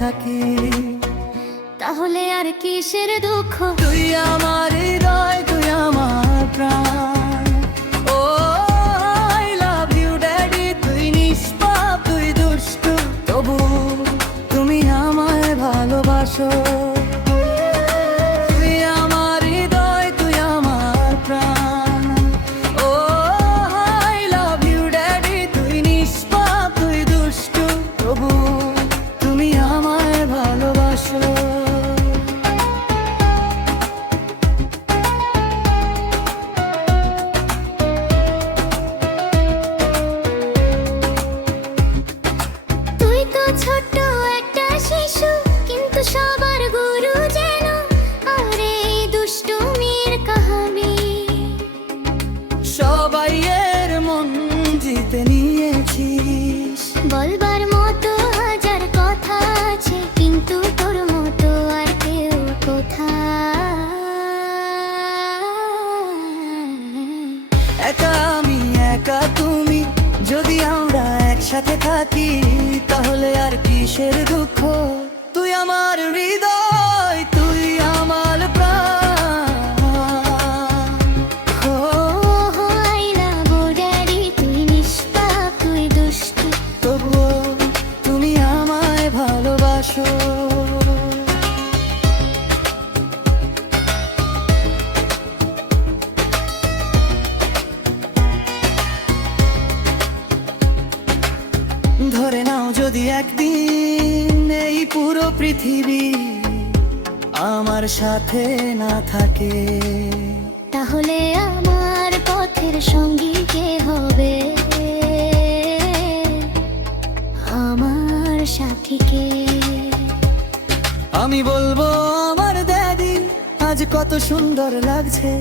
থাকি, তাহলে আর কিসের দুঃখ? তুই আমার হৃদয়, তুই আমার প্রাণ। ও আই লাভ ইউ ড্যাডি, তুই নিষ্পাপ, তুই দুষ্টু, তবু তুমি আমায় ভালোবাসো। তুই আমার হৃদয়, তুই আমার প্রাণ। ও আই লাভ ইউ ড্যাডি, তুই নিষ্পাপ, তুই দুষ্টু, তবু তুমি আমায় ভালোবাসো। তুই তো ছোট্ট একটা শিশু, কিন্তু সবার গুরু যেন। আরে এই দুষ্টুমির কাহানি, সবাই এর মন জিতে নিয়েছিস। বলবার মতো হাজার কথা আছে, কিন্তু তোর মতো আর কেউ কোথায়। একা আমি, একা তুমি, যদি আমরা একসাথে থাকি, তাহলে আর কিসের দুঃখ? তুই আমার হৃদয়, তুই আমার প্রাণ। ও I love you daddy, তুই নিষ্পাপ, তুই দুষ্টু, তবুও তুমি আমায় ভালোবাসো। ধরে নাও যদি একদিন এই পুরো পৃথিবী আমার সাথে না থাকে, তাহলে আমার পথের সঙ্গী কে হবে? আমার সাথী কে? আমি বলবো আমার দাদি, আজ কত সুন্দর লাগছে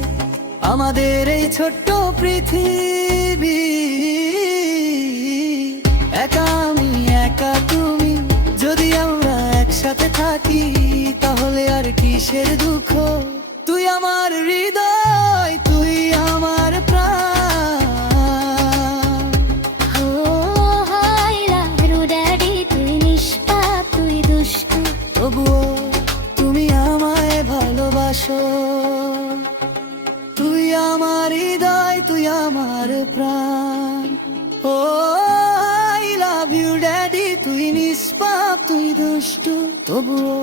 আমাদের এই ছোট্ট পৃথিবী। একা আমি, একা তুমি, যদি আমরা একসাথে থাকি, তাহলে আর কিসের দুঃখ? তুই আমার হৃদয়, তুই আমার প্রাণ। ও I love you daddy, তুই নিষ্পাপ, তুই দুষ্টু, তবুও তুমি আমায় ভালোবাসো। তুই আমার হৃদয়, তুই আমার প্রাণ। ও আই লাভ ইউ ড্যাডি, তুই নিষ্পাপ, তুই দুষ্টু, তবুও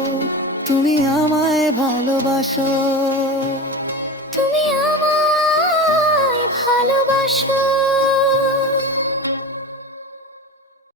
তুমি আমায় ভালোবাসো। তুমি আমায় ভালোবাসো।